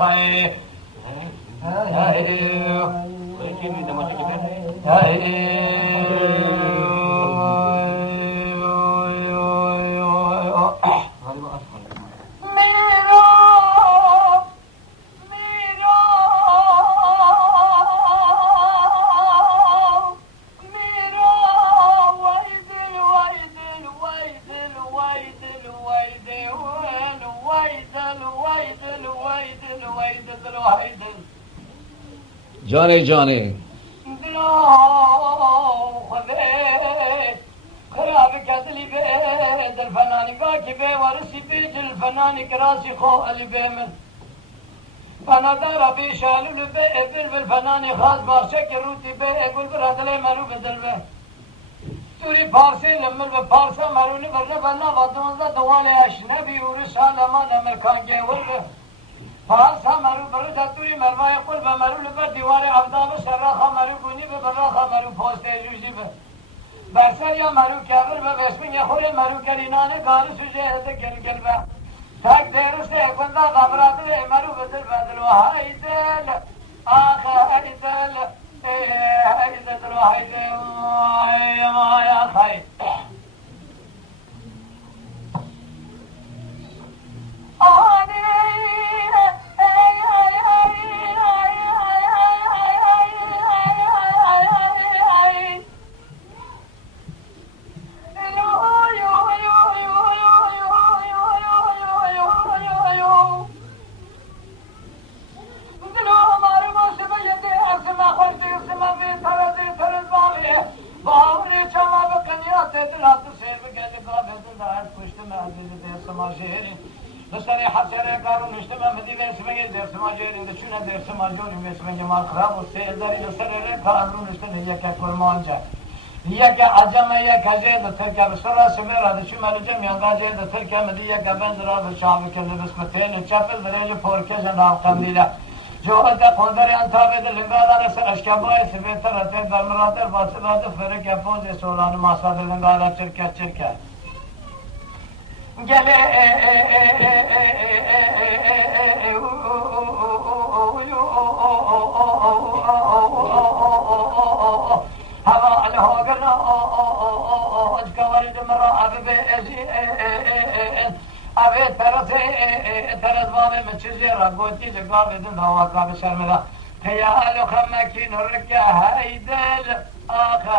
خي جاني جاني خرابك أدلي بيد الفنان باكي بي ورسي بيج الفنان كراسي خو اللي بيمن فانا دارا بيشالو لبي بالفنان خاص بارشك روتي بي يقول براد لي مرو بدل بي توري بارسي لمن بارسا مروني برنا بنا وطنزا دوالي أشنبي ورسالة ما نمركان جي وربي فارسا مرو برو تطوری مروای قلب مرو لبر دیوار عبدالله سراخا مرو کنی به براخا مرو پاسته جوزی به برسر یا مرو کبر به بسمین یا خوری مرو کرینانه گاری سوچه هده گل به تک دیرسته کنده غبراتل مرو بدل بدل و های دل آخه های دل های دل و های دل ما یا خیر بسري حسري قالوا نجتمع مدينة اسمها درس ماجورين دشونا درس ماجورين اسمها جمال خراب والسيل داري نسري قالوا نجتمع هيك كل مانجا هيك عجمة هيك جيد تركا بسرعة سميرة دشو مالجم ينقا جيد تركا مدينة كبندرا بالشعب كله بسمتين وشافل بريل فوركشن راو قمديلا جوهد قندري انتابد لنقادر سر اشكابوي سبيتر اتين بالمراتر باسبات فرق يفوز سولان ماساد لنقادر چركا gele hava alhogana ajkawarid mara abi abi tarazvame mechizera goti jagavedin hava kabe sharmela hayalo khamaki nurka haydel akha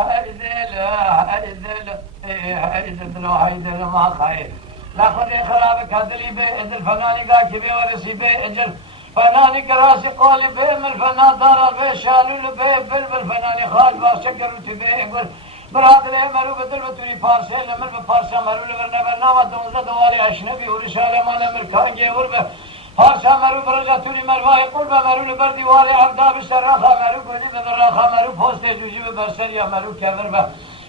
haydel ma khair لا خذ خرابك هذلي بإذن الفناني قا كبي ورسي بإجل فناني كراسي قولي بهم الفنان دارا بي شالول بي بالفناني خال باشكر تبي يقول برادر مرو بدل بتوني فارسي لمر بفارسا مرو لبرنا برنامة دونزا دوالي أشنبي ورسالة ما لمر كان جيور به فارسا مرو برجا توني مرواي قلبه مرو لبر ديوالي عبدا بسراخا مرو قولي بدراخا مرو پوسته جوجي ببرسليا مرو كبر به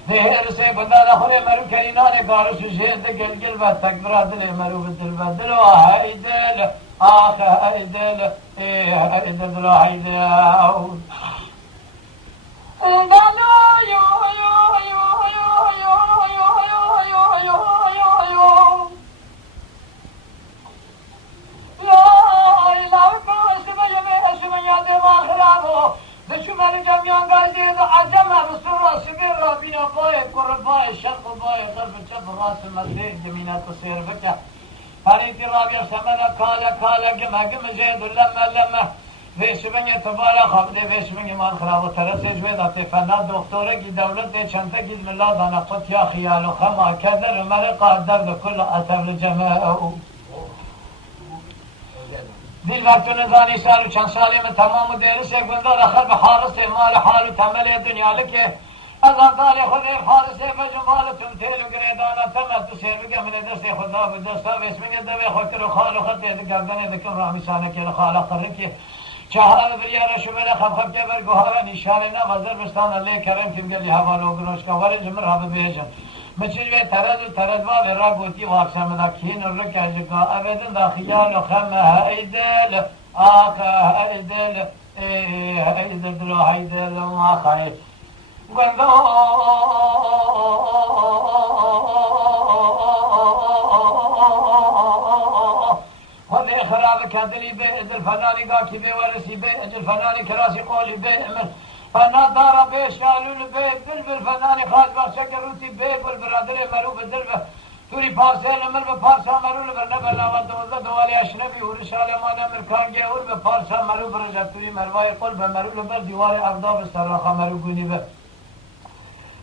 دیگر سے بندہ نخوری مرو کرینان کارو سوشید گل و تکبرات دل مرو بدل و های دل آخه های دل های دل و های دل دشو مرو جمعیان گازی دو عجم رسول سبیر را بیا بای قربای شرق بای غرب چپ راس المسیح جمینات سیر بکا فریدی رابیا سمنا کالا گم جید لما ویشبنی تبارا خبده ویشبنی مال خراب و ترسی جوید اتی فنا دکتوره کی دولت دی چنده کی ملا دانا قط یا خیال و خما کدر عمر قادر بکل اتبل جمعه دل وقت نزانی سال و چند سالی من تمام دیرس یک بندر اخر به حارس مال حال و تمل دنیا لکه از اقدال خود حارس بجمال تمثیل و گریدانا تمت سیر بگه من دست خدا به دستا و اسمین دوی خود رو خال و خط دید گردن دکم رامیسانه که لخال اخر که چهار بریار شمال خب که برگوها نشانه نه وزر بستان الله کرم کم گلی حوالو گروش که ولی جمر حب بیجم مچیل به ترد و را گوتی واقسم نکین و رک اجگا ابدن داخیال و خم هیدل آقا هیدل هیدل و هیدل ما خیر گندو خذ خراب كدلي به ادل فناني قاكي به ورسي به ادل فناني كراسي قولي به امر فنا دار به شالول به بلبل فناني خاص بخشكروتي به بالبرادر مرو بدل توری پارسل امر به پارسا مرو لبرنه بلاوت دوزده دوالی اشنبی ورشال امان امرکان گه اور به پارسا مرو برجت توی مروای قل به مرو لبر دیوار ارداب سراخا مرو گونی به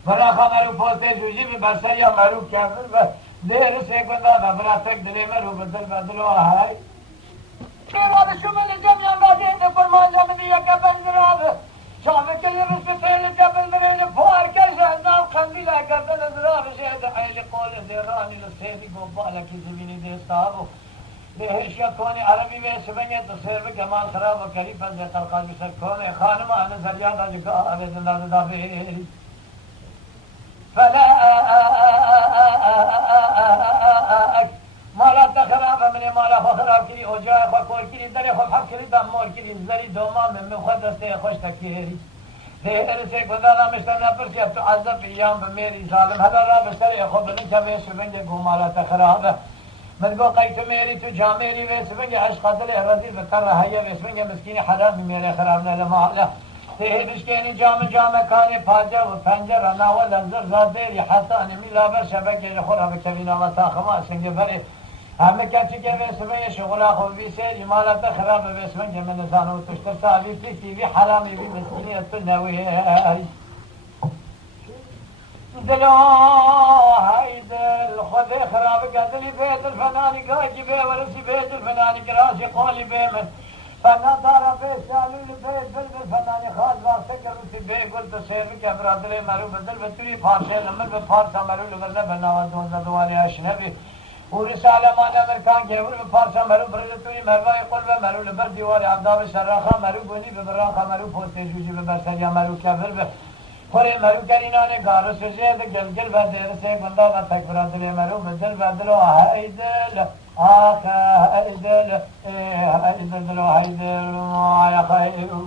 براخا مرو پوسته جوجی به برسه یا مرو کردن و دیر سیکنده و براتک دلی مرو بدل بدل و های ایراد شمال جمعیان بازید فرمان جمعی یک بندرابه شامل که یه روز به فعل جبل بریل فوار کرده اندام خندی لگردن از راه شهد عیل قول زیرانی لسیدی گوبالا کی زمینی دستابو لهشیا کونی عربی به سبنگه تصیر به کمال خراب و کریب از تلقال بسر کونه خانم آن زریان آجو که آوه زندان دافیل فلا مالا تخراب من مالا خراب کری اوجای خو کور کری دری خو حق کری دم مور کری زری دوما من خود دسته خوش تکیری دیر سے خدا نامشتر نپرسی اب تو عذب ایام بمیری ظالم هلا را بستر خو بلن چمه سبنگ گو مالا تخراب من گو قیت میری تو جامیری و سبنگ عشق دل رضی بتر رهیه و سبنگ مسکین حرام میره خراب نه مالا دیر بشکین جام کانی پاجا و پنجر ناو لنظر زادری حتی انمی لابر شبکه خورا بکوینا و تاخما سنگ بری همه کسی که بسمه شغل خوبی سر ایمالت خراب بسمه که من زانو تشتر صحبی پیسی بی حرامی بی مسکینیت نوی دلو های دل خود خراب کردنی بیت الفنانی گاهی به ورسی بیت الفنانی کراسی قولی به من فنا دارا به شالول بیت الفنانی خاص واسه کروسی به گل تسیری که برادر مرو بدل بطوری پارسه لمر به پارسا مرو لگرنه بناوان دوزده دوالی اشنبی ورسال امان امرکان که ور به پارسا مرو برد توی مروای قل به مرو لبر دیوار عبدال سراخا مرو گونی به براخا مرو پوسته جوجی به برسریا مرو کفر به خوری مرو کرینانه گارو سجه ده گلگل و درسه گندا و تکبرات دل مرو بدل بدل و های دل آخ های دل دل و های دل آیا خیرو